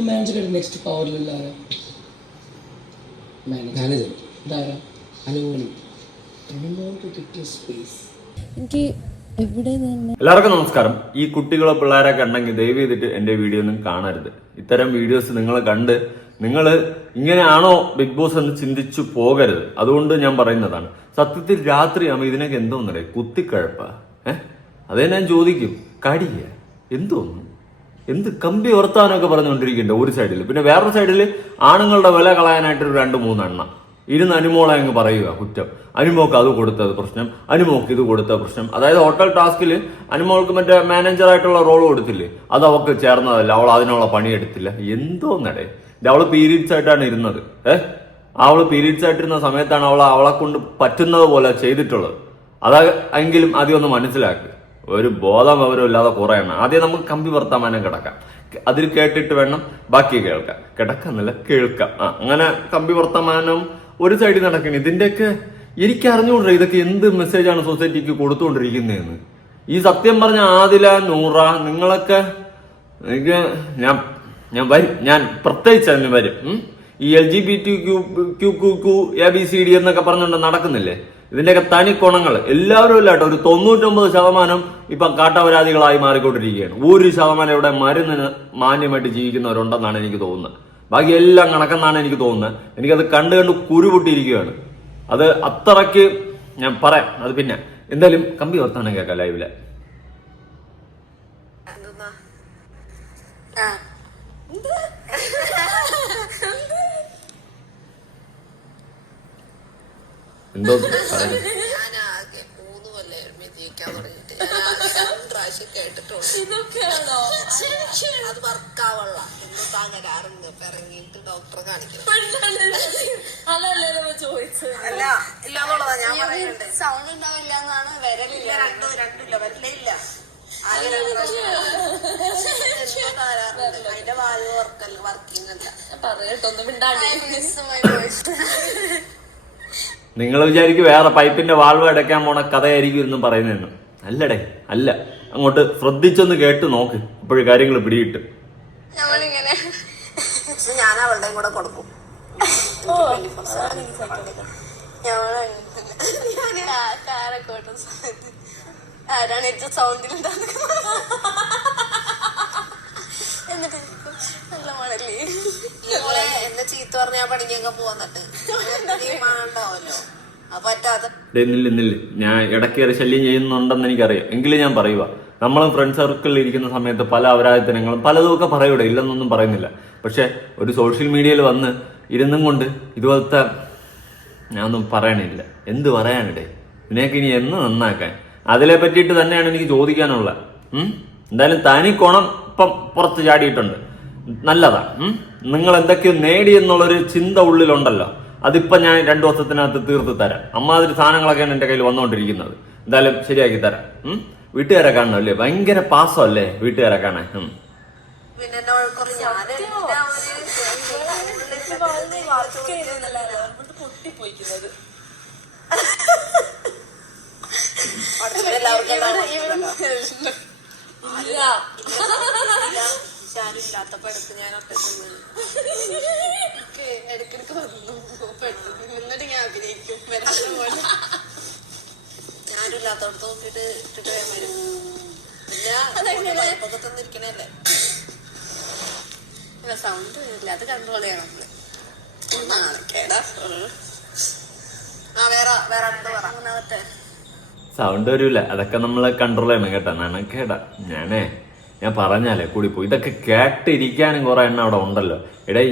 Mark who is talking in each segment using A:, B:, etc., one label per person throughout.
A: Manager next പവറിലുള്ള manager
B: manager
A: ഇതാരാ
B: അനുമോളി
A: അനുമോൾക്ക് കിട്ടിയ സ്പേസ്
C: എനിക്ക് എവിടെ നിന്ന്
D: എല്ലാവർക്കും നമസ്കാരം. ഈ കുട്ടികളോ പിള്ളേരൊക്കെ ഉണ്ടെങ്കിൽ ദയവ് ചെയ്തിട്ട് എന്റെ വീഡിയോ ഒന്നും കാണരുത്. ഇത്തരം വീഡിയോസ് നിങ്ങൾ കണ്ട് നിങ്ങൾ ഇങ്ങനെയാണോ ബിഗ് ബോസ് എന്ന് ചിന്തിച്ചു പോകരുത്. അതുകൊണ്ട് ഞാൻ പറയുന്നതാണ്. സത്യത്തിൽ രാത്രിയാകുമ്പോൾ ഇതിനൊക്കെ എന്തോന്നറിയാം? കുത്തിക്കഴപ്പ. ഏഹ് അതേ ഞാൻ ചോദിക്കും. കടിയ? എന്തോന്നു? എന്ത് കമ്പി ഉറത്താനൊക്കെ പറഞ്ഞുകൊണ്ടിരിക്കുന്നുണ്ട് ഒരു സൈഡിൽ പിന്നെ വേറൊരു സൈഡിൽ ആണുങ്ങളുടെ വില കളയാനായിട്ട് ഒരു രണ്ട് മൂന്നെണ്ണം. ഇരുന്ന് അനുമോളെ അങ്ങ് പറയുക കുറ്റം. അനുമോക്ക് അത് കൊടുത്തത് പ്രശ്നം. അനുമോക്ക് ഇത് കൊടുത്ത പ്രശ്നം. അതായത് ഹോട്ടൽ ടാസ്കിൽ അനുമോൾക്ക് മറ്റേ മാനേജറായിട്ടുള്ള റോൾ കൊടുത്തില്ലേ? അത് അവൾക്ക് ചേർന്നതല്ല. അവൾ അതിനുള്ള പണിയെടുത്തില്ല. എന്തോന്നടേ. അവൾ പീരീഡ്സ് ആയിട്ടാണ് ഇരുന്നത്. ഏഹ് അവൾ പീരീഡ്സ് ആയിട്ടിരുന്ന സമയത്താണ് അവൾ അവളെ കൊണ്ട് പറ്റുന്നത് പോലെ ചെയ്തിട്ടുള്ളത്. അതാ എങ്കിലും ആദ്യം ഒന്ന് മനസ്സിലാക്കുക ഒരു ബോധം അവരും ഇല്ലാതെ ആദ്യം നമുക്ക് കമ്പി വർത്തമാനം കിടക്കാം. അതിൽ കേട്ടിട്ട് വേണം ബാക്കി കേൾക്കാം കിടക്കാന്നല്ല കേൾക്കാം. ആ അങ്ങനെ കമ്പി വർത്തമാനം ഒരു സൈഡിൽ നടക്കണം. ഇതിന്റെയൊക്കെ എനിക്ക് അറിഞ്ഞുകൊണ്ടിരിക്കും ഇതൊക്കെ എന്ത് മെസ്സേജാണ് സൊസൈറ്റിക്ക് കൊടുത്തുകൊണ്ടിരിക്കുന്നതെന്ന്. ഈ സത്യം പറഞ്ഞ ആദില നൂറ നിങ്ങളൊക്കെ എനിക്ക് ഞാൻ ഞാൻ വരും. ഞാൻ പ്രത്യേകിച്ച് അതിന് വരും. ഈ L G B T Q Q Q Q A B C D എന്നൊക്കെ പറഞ്ഞുകൊണ്ട് നടക്കുന്നില്ലേ? ഇതിന്റെയൊക്കെ തനി ഗുണങ്ങൾ എല്ലാവരും ഇല്ലാട്ടോ ഒരു തൊണ്ണൂറ്റൊമ്പത് ശതമാനം ഇപ്പൊ കാട്ടപരാധികളായി മാറിക്കൊണ്ടിരിക്കുകയാണ്. ഒരു ശതമാനം ഇവിടെ മരുന്നിന് മാന്യമായിട്ട് ജീവിക്കുന്നവരുണ്ടെന്നാണ് എനിക്ക് തോന്നുന്നത്. ബാക്കി എല്ലാം കണക്കെന്നാണ് എനിക്ക് തോന്നുന്നത്. എനിക്കത് കണ്ട് കണ്ട് കുരുപൊട്ടിയിരിക്കുകയാണ്. അത് അത്രയ്ക്ക് ഞാൻ പറയാം. അത് പിന്നെ. എന്തായാലും കമ്പി വർത്താനം കേൾക്കാം ലൈവിലെ എന്തോ പറയുന്നത്
E: ഞാനാകെ മൂന്ന് കൊല്ലായിരുന്നു ജയിക്കാൻ തുടങ്ങിയിട്ട് ഞാനാകെ രണ്ട് പ്രാവശ്യം കേട്ടിട്ടുണ്ട്. അത് വർക്കാവള്ള. ഇന്ന് താങ്കൾ അറിഞ്ഞ് പിറങ്ങിയിട്ട് ഡോക്ടറെ കാണിക്കണം. അല്ല ഇല്ലാന്നുള്ളതാ ഞാൻ പറയുന്നുണ്ട് സൗണ്ട് ഉണ്ടാവില്ല എന്നാണ് വരലില്ല. രണ്ടും രണ്ടില്ല വരലേ ഇല്ല. ആകെ രണ്ട് പ്രാവശ്യം എന്തോ തകരാറുണ്ട് അതിന്റെ വായു വർക്കല്ല വർക്കിംഗ് അല്ല.
C: പറയട്ടൊന്നും മിണ്ടാണ്ട്.
D: നിങ്ങൾ വിചാരിക്കും വേറെ പൈപ്പിന്റെ വാൾവ് അടയ്ക്കാൻ പോണ കഥയായിരിക്കും എന്നും പറയുന്നതെന്ന്. അല്ലടേ അല്ല. അങ്ങോട്ട് ശ്രദ്ധിച്ചൊന്ന് കേട്ട് നോക്ക്. അപ്പോഴും കാര്യങ്ങൾ
E: പിടിയിട്ട് ഞാൻ അവളുടെയും കൂടെ കൊടുക്കും.
F: കാരക്കോട്ട ആരാണ് ഏറ്റവും സൗണ്ടിൽ എന്നിട്ട് നല്ല മണല്ലേ
E: നിങ്ങളെ എന്നെ ചീത്ത പറഞ്ഞ ഞാൻ പണിക്കൊക്കെ പോന്നിട്ട്.
D: ഞാൻ ഇടയ്ക്കേറി ശല്യം ചെയ്യുന്നുണ്ടെന്ന് എനിക്കറിയാം. എങ്കിലും ഞാൻ പറയുക നമ്മളും ഫ്രണ്ട് സർക്കിളിൽ ഇരിക്കുന്ന സമയത്ത് പല അപരാധത്തിനങ്ങളും പലതുമൊക്കെ പറയൂടെ. ഇല്ലെന്നൊന്നും പറയുന്നില്ല. പക്ഷെ ഒരു സോഷ്യൽ മീഡിയയിൽ വന്ന് ഇരുന്നും കൊണ്ട് ഇതുപോലത്തെ ഞാനൊന്നും പറയണില്ല. എന്ത് പറയാനിടെ? ഇതിനേക്ക് ഇനി എന്ന് നന്നാക്കാൻ? അതിലെ പറ്റിയിട്ട് തന്നെയാണ് എനിക്ക് ചോദിക്കാനുള്ളത്. ഉം? എന്തായാലും തനി കോണം ഇപ്പം പുറത്ത് ചാടിയിട്ടുണ്ട്. നല്ലതാ. ഉം? നിങ്ങൾ എന്തൊക്കെയോ നേടി എന്നുള്ളൊരു ചിന്ത ഉള്ളിലുണ്ടല്ലോ. അതിപ്പോ ഞാൻ രണ്ടു ദിവസത്തിനകത്ത് തീർത്ത് തരാം. അമ്മാതിരി സാധനങ്ങളൊക്കെയാണ് എന്റെ കയ്യിൽ വന്നുകൊണ്ടിരിക്കുന്നത്. എന്തായാലും ശരിയാക്കി തരാം. ഉം? വീട്ടുകാരെ കാണണം അല്ലേ? ഭയങ്കര പാസം അല്ലേ വീട്ടുകാരെ കാണാൻ? ഉം.
E: പിന്നെ വഴക്കുറ
C: ഇല്ലാത്ത
E: ഇല്ലാത്തപ്പോ എടുത്ത് ഞാൻ ഒറ്റയ്ക്ക് ഇടക്കിടക്ക് വന്നു. പെട്ടു എന്നിട്ട് ഞാൻ അഭിനയിക്കും വരാത്ത പോലെ. ഞാനും ഇല്ലാത്തടത്ത് നോക്കിട്ട് ഇട്ടിട്ട് വേഗം വരും. പിന്നെ തന്നിരിക്കണല്ലേ ഇരിക്കണല്ലേ സൗണ്ട് വരില്ല അത് കൺട്രോൾ ചെയ്യണം നമ്മൾ. നാണക്കേടാ ആ വേറെ വേറെ അടുത്ത് പറ. മൂന്നാമത്തെ.
D: സൗണ്ട് വരൂല. അതൊക്കെ നമ്മൾ കൺട്രോൾ ചെയ്യണം കേട്ടോ. നാണക്കേടാ ഞാനേ ഞാൻ പറഞ്ഞാലേ കൂടി പോയി. ഇതൊക്കെ കേട്ടിരിക്കാനും കുറെ എണ്ണം അവിടെ ഉണ്ടല്ലോ. എടേ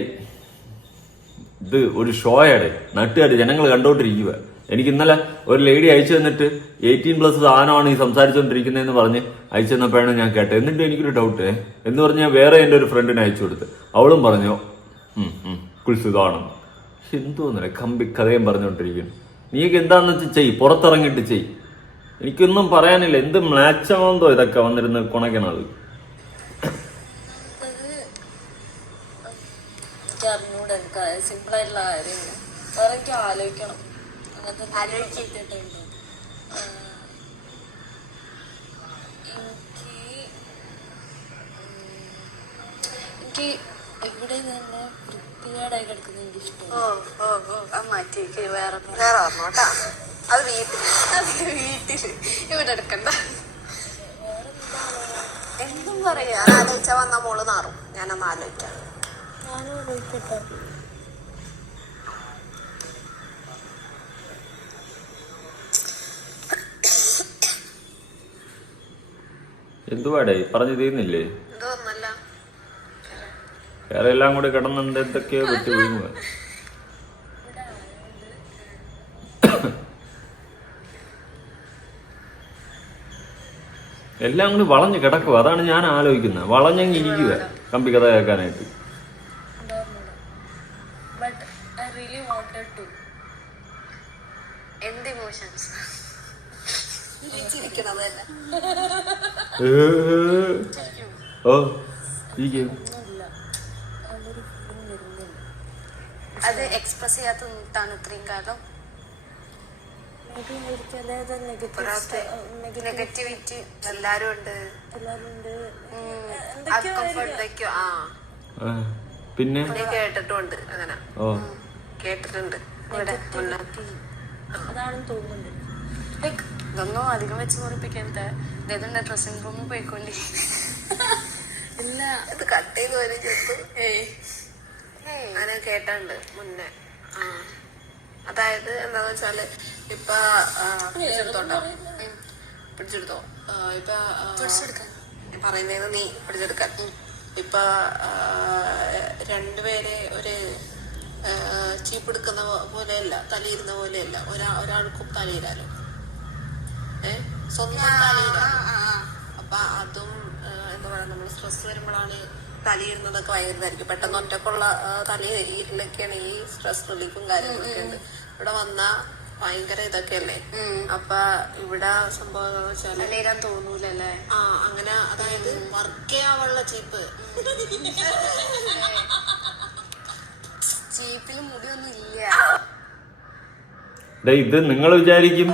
D: ഇത് ഒരു ഷോയാണ്. നട്ടുകാർ ജനങ്ങൾ കണ്ടോണ്ടിരിക്കുക എനിക്ക് ഇന്നലെ ഒരു ലേഡി അയച്ചു തന്നിട്ട് എയ്റ്റീൻ പ്ലസ് സാധനമാണ് ഈ സംസാരിച്ചുകൊണ്ടിരിക്കുന്നതെന്ന് പറഞ്ഞ് അയച്ചു തന്നപ്പോഴാണ് ഞാൻ കേട്ടത്. എന്നിട്ട് എനിക്കൊരു ഡൗട്ട് എന്ന് പറഞ്ഞ് ഞാൻ വേറെ എന്റെ ഒരു ഫ്രണ്ടിനെ അയച്ചു കൊടുത്ത്. അവളും പറഞ്ഞു കുൽസുതാണ് എന്തോന്നല്ലേ കമ്പി കഥയും പറഞ്ഞുകൊണ്ടിരിക്കുന്നു നീക്ക് എന്താണെന്ന് വെച്ചാൽ ചെയ് പുറത്തിറങ്ങിയിട്ട് ചെയ് എനിക്കൊന്നും പറയാനില്ല. എന്ത് മ്ലാച്ചമാന്തോ ഇതൊക്കെ വന്നിരുന്ന് കുണയ്ക്കണത്
C: ആയിട്ടുള്ള കാര്യമില്ല വേറെ എനിക്ക് ആലോചിക്കണം. അങ്ങനത്തെ ആലോചിച്ചിട്ടുണ്ടോ എനിക്ക് എനിക്ക് ഇവിടെ തന്നെ വൃത്തികേടായി കിടക്കുന്നത് എനിക്ക് ഇഷ്ടം
F: ഓ ഓ ഓ അത് മാറ്റി വേറെ
E: വേറെ അത് വീട്ടിൽ
F: അത് വീട്ടിൽ ഇവിടെ എടുക്കണ്ട.
E: എന്തും പറയാ. ആലോചിച്ചാ വന്ന മോൾ നാറും. ഞാനൊന്ന് ആലോചിക്കാം.
C: ഞാനും ആലോചിക്കട്ടെ.
D: എന്തുവാടേ? പറഞ്ഞു തീർന്നില്ലേ? വേറെ എല്ലാം കൂടി കിടന്നുണ്ട് എന്തൊക്കെയോ വെട്ടി വീഴുക എല്ലാം കൂടി വളഞ്ഞ് കിടക്കുക അതാണ് ഞാൻ ആലോചിക്കുന്നത് വളഞ്ഞങ്ങ് ഇരിക്കുക കമ്പി കഥ കേൾക്കാനായിട്ട്. ഓ
C: ഈ ഗെയിം.
F: അത് എക്സ്പ്രസ് ചെയ്യാത്തതാണ് ഇത്രയും കാലം.
E: നെഗറ്റിവിറ്റി എല്ലാരും ഉണ്ട്.
D: പിന്നെ?
E: കേട്ടിട്ടുണ്ട് അങ്ങനെ.
D: ഓ.
E: കേട്ടിട്ടുണ്ട്. ഇവിടെ മുന്നേ.
C: അതാണെന്ന് തോന്നുന്നുണ്ട്.
F: ലൈക്ക് ഇതൊന്നും അധികം വെച്ച് മുറിപ്പിക്കരുത് ഇതേതുണ്ട് ഡ്രസ്സിംഗ് റൂമിൽ പോയിക്കൊണ്ടി.
C: ഇല്ല.
E: ഇത് കട്ട് ചെയ്ത് വരും ചെറുത്.
F: ഏയ്.
E: അങ്ങനെ കേട്ടിട്ടുണ്ട് മുന്നേ? ആ. അതായത് എന്താന്ന് വെച്ചാൽ ഇപ്പൊ പിടിച്ചെടുത്തോട്ടോ പിടിച്ചെടുത്തോ? ഇപ്പൊ ആ, ഞാൻ പറയുന്നത് നീ പിടിച്ചെടുക്കാൻ. ഇപ്പൊ രണ്ടുപേരെ ഒരു ചീപ്പെടുക്കുന്ന പോലെയല്ല തലയിരുന്ന പോലെയല്ല. ഒരാ ഒരാൾക്കും തലയിരാലോ സ്വന്തം തലയിരാലോ അപ്പൊ അതും എന്താ പറയാ നമ്മൾ സ്ട്രെസ് വരുമ്പോഴാണ് തലയിരുന്നതൊക്കെ ഭയങ്കര ഇതായിരിക്കും പെട്ടെന്ന് ഒറ്റക്കുള്ള ആ, തലയിരിലൊക്കെയാണ് ഈ സ്ട്രെസ് റിലീഫും കാര്യങ്ങളൊക്കെ ഉണ്ട്. ഇവിടെ വന്ന ഭയങ്കര ഇതൊക്കെയല്ലേ? അപ്പൊ ഇവിടെ സംഭവം
F: വെച്ചാൽ തോന്നൂലല്ലേ?
E: ആ അങ്ങനെ അതായത് വർക്ക് ചെയ്യാനുള്ള ചീപ്പ്.
F: ചീപ്പിൽ മുടിയൊന്നും ഇല്ല.
D: ദേ ഇത് നിങ്ങൾ വിചാരിക്കും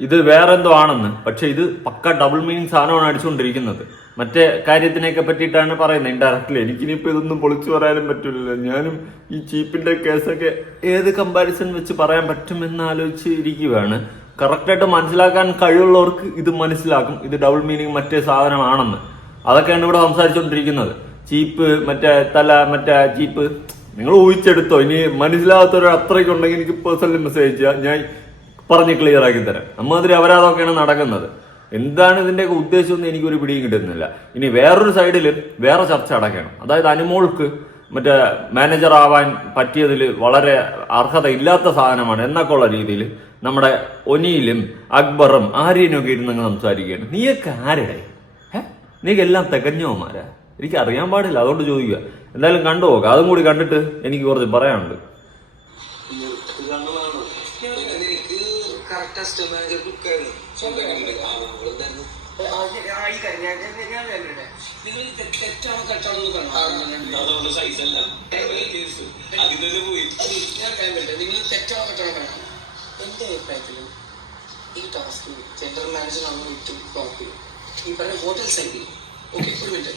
D: ഇത് വേറെന്തോ ആണെന്ന്. പക്ഷെ ഇത് പക്ക ഡബിൾ മീനിങ് സാധനമാണ് അടിച്ചുകൊണ്ടിരിക്കുന്നത്. മറ്റേ കാര്യത്തിനെയൊക്കെ പറ്റിയിട്ടാണ് പറയുന്നത്. ഇൻഡയറക്ട്ലി എനിക്കിനിപ്പോൾ ഇതൊന്നും പൊളിച്ചു പറയാനും പറ്റില്ലല്ലോ ഞാനും ഈ ചീപ്പിന്റെ കേസൊക്കെ ഏത് കമ്പാരിസൺ വെച്ച് പറയാൻ പറ്റുമെന്ന് ആലോചിച്ച് ഇരിക്കുകയാണ് കറക്റ്റായിട്ട് മനസ്സിലാക്കാൻ കഴിവുള്ളവർക്ക് ഇത് മനസ്സിലാക്കും. ഇത് ഡബിൾ മീനിങ് മറ്റേ സാധനമാണെന്ന്. അതൊക്കെയാണ് ഇവിടെ സംസാരിച്ചുകൊണ്ടിരിക്കുന്നത്. ചീപ്പ് മറ്റേ തല മറ്റേ ചീപ്പ്. നിങ്ങൾ ഊഹിച്ചെടുത്തോ. ഇനി മനസ്സിലാകാത്തവർ അത്രയ്ക്കുണ്ടെങ്കിൽ എനിക്ക് പേഴ്സണലി മെസ്സേജ് ചെയ്യാം. ഞാൻ പറഞ്ഞ് ക്ലിയർ ആക്കി തരാം. അമ്മാതിരി അവരാതൊക്കെയാണ് നടക്കുന്നത്. എന്താണ് ഇതിന്റെയൊക്കെ ഉദ്ദേശം എന്ന് എനിക്കൊരു പിടിയും കിട്ടുന്നില്ല. ഇനി വേറൊരു സൈഡിൽ വേറെ ചർച്ച അടക്കണം അതായത് അനുമോൾക്ക് മറ്റേ മാനേജർ ആവാൻ പറ്റിയതിൽ വളരെ അർഹത ഇല്ലാത്ത സാധനമാണ് എന്നൊക്കെ ഉള്ള രീതിയിൽ നമ്മുടെ ഒനിയിലും അക്ബറും ആര്യനൊക്കെ ഇരുന്ന് ഇരുന്ന് സംസാരിക്കുകയാണ്. നീയൊക്കെ ആരുടെ നീക്കെല്ലാം തികഞ്ഞവന്മാരാ? എനിക്ക് അറിയാൻ പാടില്ല. അതുകൊണ്ട് ചോദിക്കുക. എന്തായാലും കണ്ടു അതും കൂടി കണ്ടിട്ട് എനിക്ക് കുറച്ച് പറയാനുണ്ട്
B: നിനക്ക് കറക്റ്റ് കസ്റ്റമർ കുക്കായിരുന്നു നിങ്ങൾ തെറ്റാണോ കറക്റ്റാണോ അതുകൊണ്ട് സൈസ് അല്ല. അതിൽ പോയി. ഞാൻ കാര്യം നിങ്ങൾ തെറ്റാണോ കറക്റ്റാണോ കാണാം എന്റെ അഭിപ്രായത്തിൽ ഈ ടാസ്ക് ജനറൽ മാനേജർ ഏറ്റവും ടോപ്പ് ഈ പറഞ്ഞ ഹോട്ടൽ സൈഡിൽ ഓക്കെ ഒരു മിനിറ്റ്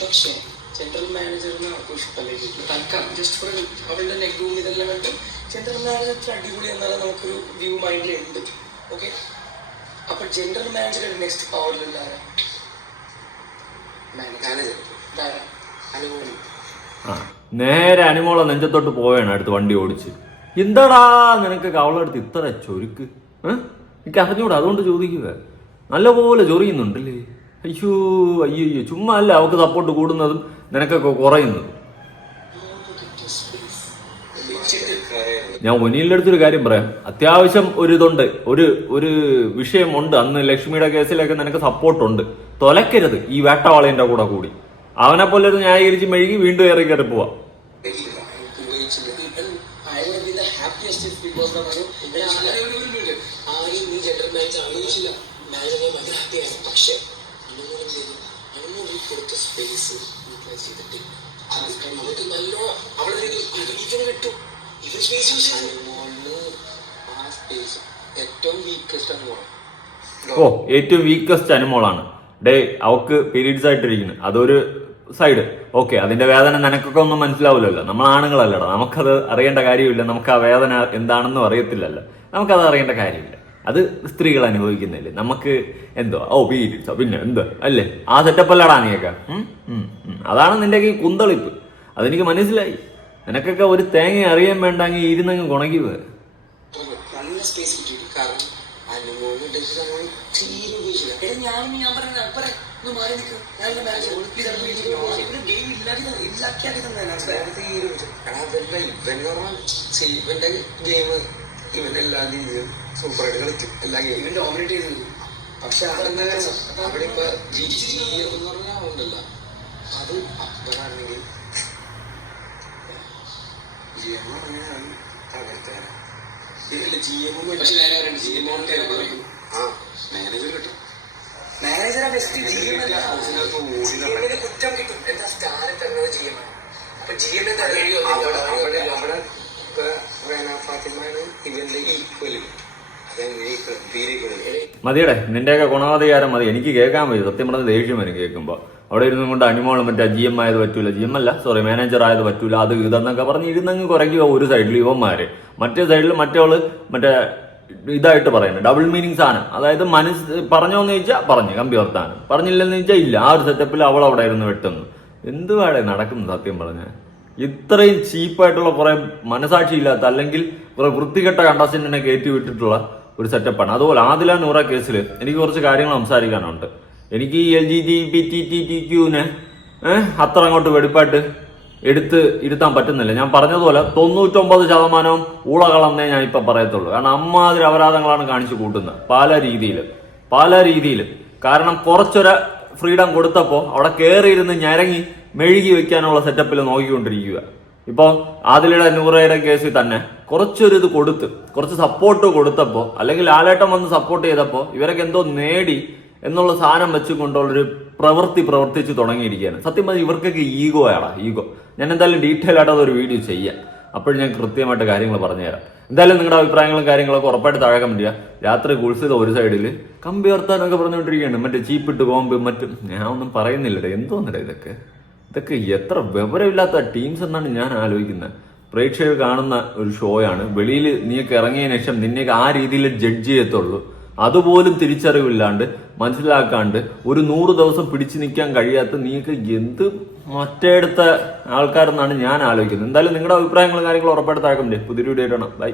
B: പക്ഷേ ജനറൽ മാനേജറിന് ആർക്കും ഇഷ്ടമല്ല തൽക്കാലം ജസ്റ്റ് ഫോർ അവരുടെ നെക്ക് റൂം ഇതെല്ലാം കണ്ട് ജനറൽ മാനേജർ അടിപൊളി എന്നാലും നമുക്കൊരു വ്യൂ മൈൻഡിലുണ്ട് ഓക്കെ അപ്പൊ ജനറൽ മാനേജറുടെ നെക്സ്റ്റ്
D: ആ നേരെ അനുമോളെ നെഞ്ചത്തോട്ട് പോവേണം അടുത്ത് വണ്ടി ഓടിച്ച്. എന്താടാ നിനക്ക് കവളെടുത്ത് ഇത്ര ചൊരുക്ക്? എനിക്ക് അറിഞ്ഞൂടാ അതുകൊണ്ട് ചോദിക്കുക നല്ലപോലെ ചൊറിയുന്നുണ്ടല്ലേ? അയ്യോ അയ്യോ അയ്യോ ചുമ്മാ അല്ല അവക്ക് സപ്പോർട്ട് കൂടുന്നതും നിനക്കൊക്കെ കുറയുന്നതും. ഞാൻ ഒനിയുടെ അടുത്തൊരു കാര്യം പറയാം. അത്യാവശ്യം ഒരു ഇതുണ്ട്. ഒരു ഒരു വിഷയമുണ്ട്. അന്ന് ലക്ഷ്മിയുടെ കേസിലൊക്കെ നിനക്ക് സപ്പോർട്ടുണ്ട് തൊലക്കരുത് ഈ വേട്ടവാളേന്റെ കൂടെ കൂടി. അവനെ പോലെ ഒരു ന്യായീകരിച്ച് മെഴുകി വീണ്ടും ഏറെ കയറി പോവാ.
B: I നീ അനുമോദം ചെയ്തു അനുമോദം കൊടുത്ത സ്പേസ് യൂട്ടിലൈസ് ചെയ്തിട്ട് നമുക്ക് നല്ല അവളെ ഇവന് കിട്ടും ഇവൻ സ്പേസ് യൂസ് ചെയ്തു. ആ സ്പേസ് ഏറ്റവും വീക്കസ്റ്റ് അനുഭവം.
D: ഓ ഏറ്റവും വീക്കസ്റ്റ് അനുമോളാണ് ഡേ അവക്ക് പീരീഡ്സ് ആയിട്ടിരിക്കുന്നു. അതൊരു സൈഡ് ഓക്കെ അതിന്റെ വേദന നിനക്കൊക്കെ ഒന്നും മനസ്സിലാവില്ലല്ലോ. നമ്മൾ ആണുങ്ങളല്ലടാ. നമുക്കത് അറിയേണ്ട കാര്യമില്ല. നമുക്ക് ആ വേദന എന്താണെന്നും അറിയത്തില്ലല്ലോ. നമുക്കത് അറിയേണ്ട കാര്യമില്ല. അത് സ്ത്രീകൾ അനുഭവിക്കുന്നില്ലേ? നമുക്ക് എന്തോ? ഓ പീരീഡ്സോ പിന്നെ എന്തോ? അല്ലേ? ആ സെറ്റപ്പ് അല്ലടാ നീയൊക്കെ. ഉം, ഉം, ഉം. അതാണ് നിന്റെ ഈ കുന്തളിപ്പ്. അതെനിക്ക് മനസ്സിലായി. നിനക്കൊക്കെ ഒരു തേങ്ങ അറിയാൻ വേണ്ടെങ്കിൽ ഇരുന്നങ്ങ് കുണക്കി പോയി
B: ഇവന്റെ ഗെയിം ഇവന്റെ എല്ലാ രീതിയിലും സൂപ്പറായിട്ട് കളിച്ചു എല്ലാ ഗെയിം ഇവൻ ഡോമിനേറ്റ് ചെയ്തു പക്ഷെ അവിടെ അവിടെ ഇപ്പൊ എന്ന് പറഞ്ഞാൽ ഉണ്ടല്ല. അത് അക്ബറാണെങ്കിൽ ജി എം അങ്ങനെയാണ് തകർത്തേനെ ജി എം പക്ഷെ നേരെ പറയുന്നത് ജി എം ആ മാനേജർ കിട്ടും. മാനേജറെ ബെസ്റ്റ് ജി എം കുറ്റം കിട്ടും. എന്താ സ്റ്റാർ തന്നത് ജി എം അപ്പൊ ജി എം എന്താ അവിടെ അവിടെ ഇപ്പൊ
D: മതിയടെ നിന്റെയൊക്കെ ഗുണവാധികാരം മതി. എനിക്ക് കേൾക്കാൻ പറ്റും സത്യം പറഞ്ഞ ദേഷ്യം വരും കേൾക്കുമ്പോൾ അവിടെ ഇരുന്നും കൊണ്ട് അനിമോളും മറ്റേ ജി എം ആയത് പറ്റൂല. ജി എം അല്ല സോറി മാനേജർ ആയത് പറ്റൂല. അത് ഇതെന്നൊക്കെ പറഞ്ഞ് ഇരുന്നങ്ങ് കുറയ്ക്കുക ഒരു സൈഡിൽ ഇവന്മാര്. മറ്റേ സൈഡിൽ മറ്റേവൾ മറ്റേ ഇതായിട്ട് പറയുന്നത് ഡബിൾ മീനിങ്സ് ആണ് അതായത് മനസ്സ് പറഞ്ഞോന്ന് ചോദിച്ചാൽ പറഞ്ഞു കമ്പി ഓർത്താണ് പറഞ്ഞില്ലെന്ന് ചോദിച്ചാൽ ഇല്ല. ആ ഒരു സെറ്റപ്പിൽ അവൾ അവിടെ ഇരുന്ന് വെട്ടുന്നു. എന്തുവാടെ നടക്കുന്നു സത്യം പറഞ്ഞ? ഇത്രയും ചീപ്പായിട്ടുള്ള കുറെ മനസാക്ഷിയില്ലാത്ത അല്ലെങ്കിൽ കുറെ വൃത്തികെട്ട കണ്ടസ്റ്റന്റിനെ കയറ്റി വിട്ടിട്ടുള്ള ഒരു സെറ്റപ്പാണ് അതുപോലെ ആദില നൂറ കേസിൽ എനിക്ക് കുറച്ച് കാര്യങ്ങൾ സംസാരിക്കാനുണ്ട്. എനിക്ക് ഈ L G G P T T T ക്യൂവിനെ അത്ര അങ്ങോട്ട് വെടിപ്പായിട്ട് എടുത്ത് ഇരുത്താൻ പറ്റുന്നില്ല. ഞാൻ പറഞ്ഞതുപോലെ തൊണ്ണൂറ്റൊമ്പത് ശതമാനവും ഊളകളെന്നേ ഞാൻ ഇപ്പൊ പറയത്തുള്ളൂ. കാരണം അമ്മാതിരി അപരാധങ്ങളാണ് കാണിച്ചു കൂട്ടുന്നത്. പല രീതിയിൽ പല രീതിയിൽ കാരണം കുറച്ചൊരു ഫ്രീഡം കൊടുത്തപ്പോൾ അവിടെ കയറിയിരുന്ന് ഞരങ്ങി മെഴുകി വെക്കാനുള്ള സെറ്റപ്പിൽ നോക്കിക്കൊണ്ടിരിക്കുക. ഇപ്പൊ ആദിലയുടെ നൂറയുടെ കേസിൽ തന്നെ കുറച്ചൊരു ഇത് കൊടുത്ത് കുറച്ച് സപ്പോർട്ട് കൊടുത്തപ്പോൾ അല്ലെങ്കിൽ ആലേട്ടം വന്ന് സപ്പോർട്ട് ചെയ്തപ്പോൾ ഇവരൊക്കെ എന്തോ നേടി എന്നുള്ള സാധനം വെച്ചുകൊണ്ടുള്ളൊരു പ്രവൃത്തി പ്രവർത്തിച്ച് തുടങ്ങിയിരിക്കുകയാണ്. സത്യം പറഞ്ഞാൽ ഇവർക്കൊക്കെ ഈഗോ ആടാ ഈഗോ. ഞാൻ എന്തായാലും ഡീറ്റെയിൽ ആയിട്ട് അതൊരു വീഡിയോ ചെയ്യാം. അപ്പോൾ ഞാൻ കൃത്യമായിട്ട് കാര്യങ്ങൾ പറഞ്ഞുതരാം. എന്തായാലും നിങ്ങളുടെ അഭിപ്രായങ്ങളും കാര്യങ്ങളൊക്കെ ഉറപ്പായിട്ട് താഴെ കമന്റ് ചെയ്യുക രാത്രി കുളിച്ചത് ഒരു സൈഡിൽ കമ്പി വർത്താനൊക്കെ പറഞ്ഞുകൊണ്ടിരിക്കുകയാണ്. മറ്റേ ചീപ്പിട്ട് കോമ്പ് മറ്റും ഞാൻ ഒന്നും പറയുന്നില്ലടേ. എന്തോന്നിട ഇതൊക്കെ? ഇതൊക്കെ എത്ര വിവരമില്ലാത്ത ടീംസ് എന്നാണ് ഞാൻ ആലോചിക്കുന്നത്. പ്രേക്ഷകർ കാണുന്ന ഒരു ഷോയാണ് വെളിയിൽ നീയൊക്കെ ഇറങ്ങിയതിനു ശേഷം നിന്നെയൊക്കെ ആ രീതിയിൽ ജഡ്ജ് ചെയ്യത്തുള്ളൂ. അതുപോലും തിരിച്ചറിവില്ലാണ്ട് മനസ്സിലാക്കാണ്ട് ഒരു നൂറ് ദിവസം പിടിച്ചു നിൽക്കാൻ കഴിയാത്ത നീക്ക് എന്ത് മറ്റേടുത്ത ആൾക്കാരെന്നാണ് ഞാൻ ആലോചിക്കുന്നത്. എന്തായാലും നിങ്ങളുടെ അഭിപ്രായങ്ങളും കാര്യങ്ങളും ഉറപ്പായിട്ട് താഴെ പുതിയൊരു വീഡിയോ ഇടണം ബൈ